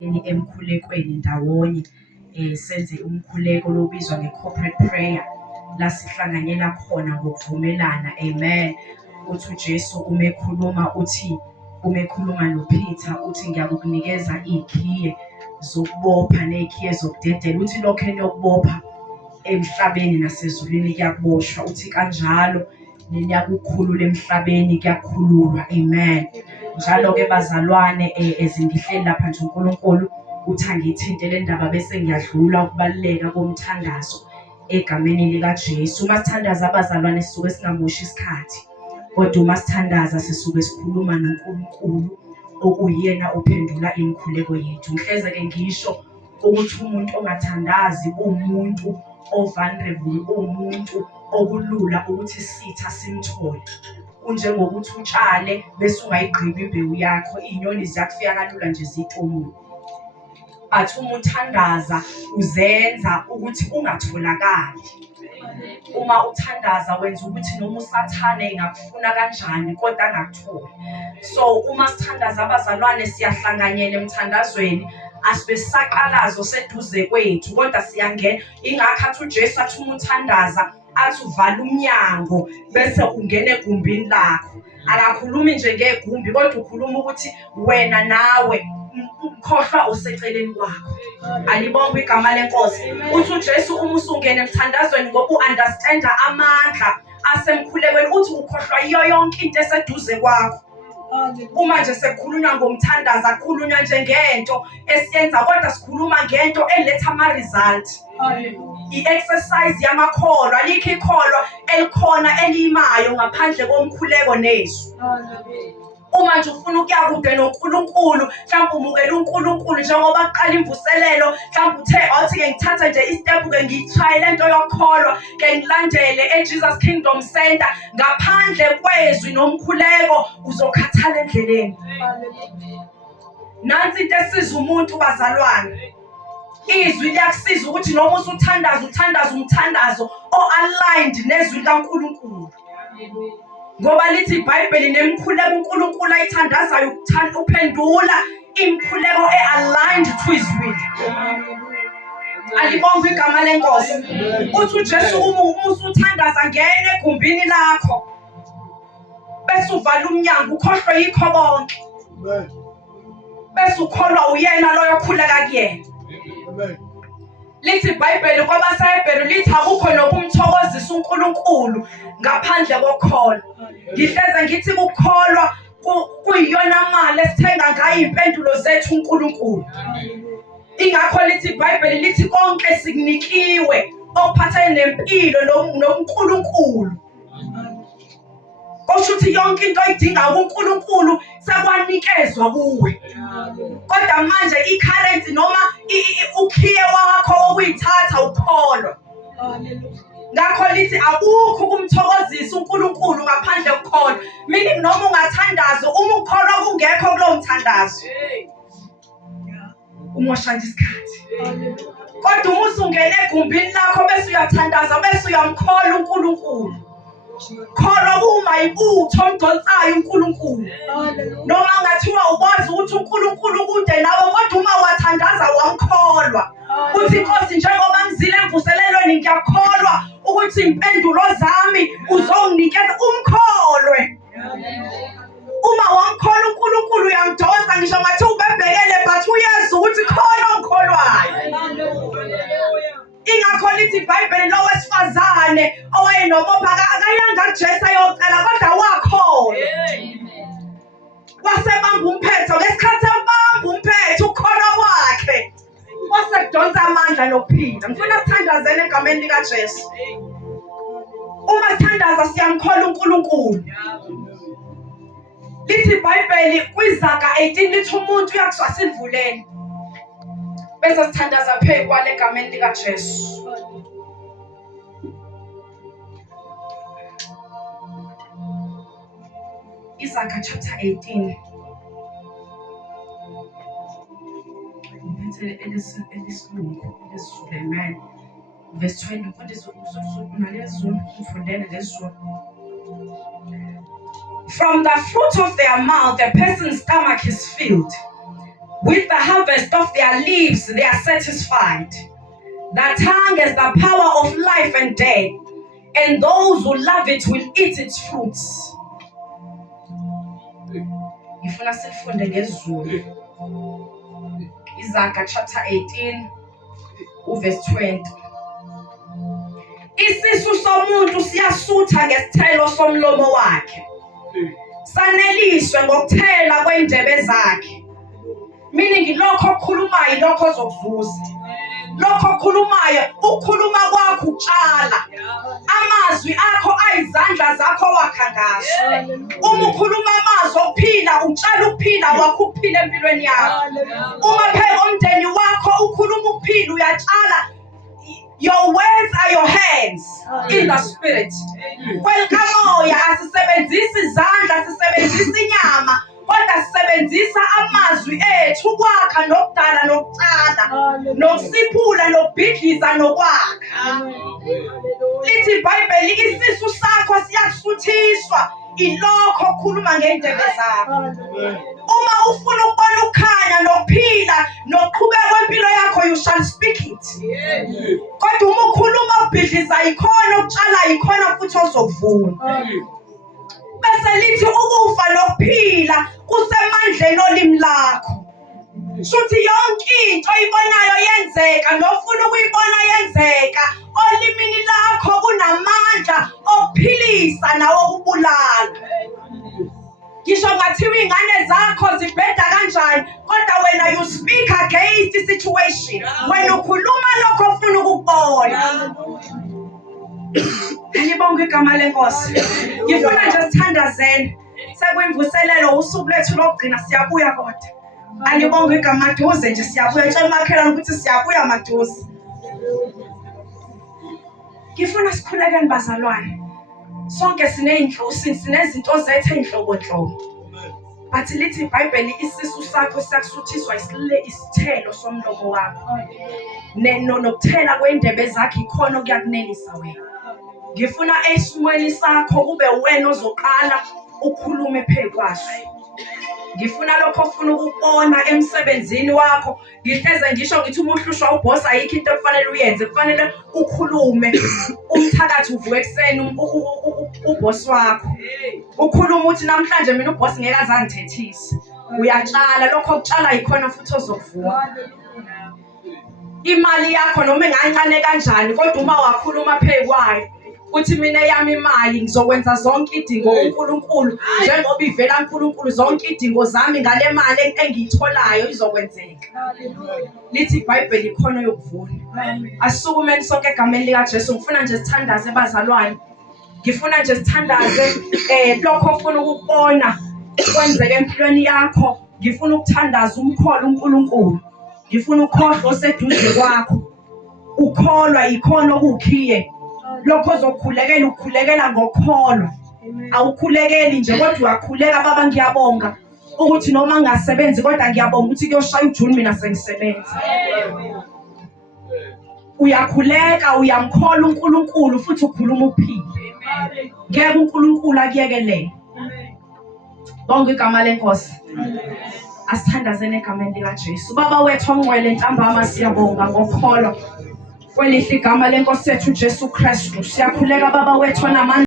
emkhulekweni ndawonye senze umkhuleko lobizwa nge-corporate prayer la sihlanganyela khona ngokuvumelana. Amen. Uthi uJesu umekhuluma noPeter uthi ngiyakukunikeza ikhiye zokubopha nezikhiye zokudedela. Uthi lokho eniyokubopha emhlabeni nasezulwini kuyakuboshwa. Uthi kanjalo neniyakukhulula emhlabeni kuyakhululwa. Amen. Njalo-ke bazalwane, ezingihleli lapha nje uNkulunkulu uthi angithinte le ndaba bese ngiyadlula ukubaluleka komthandazo egameni likaJesu. Uma sithandaza abazalwane sisuke singamoshi isikhathi, kodwa uma sithandaza sisuke sikhuluma noNkulunkulu okuyena ophendula imikhuleko yethu. Ngihleze-ke ngisho ukuthi umuntu ongathandazi umuntu o-vulnerable, umuntu okulula ukuthi isitha simthole. Kunjengokuthi utshale bese ungayigqibi imbewu yakho, inyoni ziyakufika kalula nje ziyitomule. But uma uthandaza uzenza ukuthi ungatholakali. Uma uthandaza wenza ukuthi noma usathane engakufuna kanjani kodwa angakutholi. So uma sithandaza abazalwane siyahlanganyela emthandazweni, asibe sisaqalazo seduze kwethu kodwa siyangena. Ingakho athi uJesu athi uma uthandaza athi uvala umnyango bese ungena egumbini lakho. Akakhulumi nje ngegumbi kodwa ukhuluma ukuthi wena nawe ukhohlwa useceleni kwakho. Alibonge igama lenkosi. Uthi uJesu uma usungena emthandazweni ngoba u-understanda amandla asemkhulekweni, uthi ukhohlwa iyo yonke into eseduze kwakho. Uma nje sekukhulunywa ngomthandazo akukhulunywa nje ngento esiyenza kodwa sikhuluma ngento eletha ama-result. I-exercise yamakholwa, alikho ikholwa elikhona elimayo ngaphandle komkhuleko nezwi. Uma nje ufuna ukuya kude noNkulunkulu, mhlawumbe umukela uNkulunkulu njengoba kuqala imvuselelo, mhlawumbe uthe awuthi-ke ngithatha nje istep-ke ngiyitry le nto yokukholwa ke ngilandele eJesus Kingdom Center, ngaphandle kwezwi nomkhuleko uzokhathala endleleni. Nansi into esiza umuntu bazalwane. Izwi liyakusiza ukuthi noma uthandaza umthandazo o-aligned nezwi likaNkulunkulu. Ngoba lithi iBhayibheli nemikhuleko uNkulunkulu ayithandazayo uphendula imikhuleko e-aligned to his will. Alibonge igama lenkosi. Uthi uJesu uma usuthandaza ngene egumbini lakho bese uvala umnyango ukhohlwe yikho konke. Bese ukholwa uyena loyo okhuleka kuyena. Lithi iBhayibheli kwabaseHebheru lithi akukho nokumthokozisa uNkulunkulu ngaphandle kokholwa. Ngihleze ngithi ukukholwa kuyiyona mali esithenga ngayo impendulo zethu uNkulunkulu. Ingakho lithi iBhayibheli lithi konke sikunikiwe okuphathene nempilo noNkulunkulu. Kusho ukuthi yonke into oyidinga kuNkulunkulu sekwanikezwa kuwe. Kodwa manje i-currency noma ukhiye wakho okuyithatha ukholwa. Ngakho lithi akukho ukumthokozisa uNkulunkulu ngaphandle kokholwa. Meaning noma ungathandaza uma ukholwa kungekho kulowo mthandazo umosha nje isikhathi. Kodwa uma usungena egumbini lakho bese uyathandaza bese uyamkholwa uNkulunkulu. Kholwa kuma ibutho omdonsayo uNkulunkulu. Noma ngathiwa ukwazi ukuthi uNkulunkulu kude nawe kodwa uma wathandaza wamkholwa. Uthi Nkosi njengoba ngizile emvuselelweni ngiyakholwa ukuthi impendulo zami uzonginikeza, umkholwe. Uma wamkholwa uNkulunkulu uyamdonsa ngisho ngathi ubebhekele but uyazi ukuthi khona ongikholwayo. Ingakho lithi iBhayibheli lo wesifazane owayenomopha akayanga kuJesu ayocela kodwa wakholwa. Wasebamba umphetho ngesikhathi ebamba umphetho ukholwa kwakhe wasekudonsa amandla nokuphila. Ngifuna sithandazele egameni likaJesu. Uma sithandaza siyamkholwa uNkulunkulu. Lithi iBhayibheli kwiZaga 18 lithi umuntu uyakuswasa imvuleni. Bese sithandaza phezu kwale egameni likaJesu. Izaga chapter 18. Amen. Verse 20. From the fruit of their mouth, the person's stomach is filled. With the harvest of their leaves they are satisfied. The tongue has the power of life and death, and those who love it will eat its fruits. Ngifuna sifunde ngesiZulu. Izaga chapter 18 verse 20. Isisu somuntu siyasutha ngesithelo somlomo wakhe. Saneliswe ngokuthela kwendebe zakhe. Meaning lokho okukhulumayo lokho ozokuzuza. Lokho okukhulumayo ukukhuluma kwakho utshala. Amazwi akho ayizandla zakho wakha ngaso. Uma ukhuluma amazwi okuphila utshala ukuphila wakho ukuphila empilweni yakho. Uma phela umndeni wakho ukhuluma ukuphila uyatshala. Your words are your hands in the spirit. Kwelikamoya asisebenzisi izandla, sisebenzisa inyama, kodwa sisebenzisa amazwi ethu ukwakha nokudala nokutshala, nokusiphula nokubhidliza nokwakha. Lithi iBhayibheli isisu sakho siyakusuthiswa ilokho okhuluma ngendebe zakho. Uma ufuna ukubona ukukhanya nokuphila nokuqhubeka kwempilo yakho, you shall speak it. Kodwa uma ukhuluma ukubhidliza ikhona ukutshala ikhona futhi ozokuvuna. Bese lithi ukufa nokuphila kusemandleni olimi lakho. Shuthi yonke into oyibonayo yenzeka nofuna ukuyibona yenzeka olimini lakho kunamandla okuphilisa nawokubulala. Ngisho ngathiwa ingane zakho zibheda kanjani, kodwa wena you speak against the situation. Wena ukhuluma lokho ofuna ukubona. Ngibonga igama lenkosi. Ngifuna nje sithandazeni. Sekuyimvuselelo usuku lethu lokugcina siyabuya kodwa. Angibonga igama maduze nje siyabuya ntshela makhelwane ukuthi siyabuya maduze. Ngifuna sikhulekeni bazalwane. Sonke sinezinto zethu einhlobonhlobo. But lithi iBhayibheli isisu sakho siyakusuthiswa isithelo somlomo wakho. Nokuthela kwendebe zakhe ikhona okuyakunelisa wena. Ngifuna esimweni sakho kube wena ozoqala ukhulume phezu kwaso. Ngifuna lokho ofuna ukubona emsebenzini wakho. Ngihleze ngisho ngithi uma uhlushwa uboss ayikho into ekufanele uyenze, kufanele ukhulume. Umthakathi uvuke ekseni uboss wakho. Ukhuluma uthi namhlanje mina uboss ngeke azangithethise. Uyatshala lokho okutshala ikhona futhi ozokuvuna. Imali yakho noma engancane kanjani kodwa uma wakhuluma phezu kwayo uthi mina yami imali ngizokwenza zonke idingo uNkulunkulu njengoba ivela kuNkulunkulu, zonke idingo zami ngale mali engiyitholayo izokwenzeka. Lithi iBhayibheli ikhona yokuvuna. Asukumeni sonke egameni lika Jesu. Ngifuna nje sithandaze bazalwane. Ngifuna nje sithandaze lokho ofuna ukubona kwenzeka empilweni yakho. Ngifuna ukuthandaza umkholo uNkulunkulu. Ngifuna ukhohlwa oseduze kwakho. Ukholwa ikhona okukhiye. Lokho ozokhulekela ukukhulekela ngokholo. Awukhulekeli nje kodwa uyakhuleka baba ngiyabonga ukuthi noma ngingasebenzi kodwa ngiyabonga ukuthi kuyoshaya uJune mina sengisebenza. Uyakhuleka uyamkhola uNkulunkulu futhi ukhuluma ukuphila. Ngeke uNkulunkulu akuyekelele. Bonke igama lenkosi. Asithandazeni egameni lika Jesu. Baba wethu ongcwele ntambama siyabonga ngokholo kwelihle igama lenkosi yethu Jesu Kristu. Siyakhuleka baba wethu namandla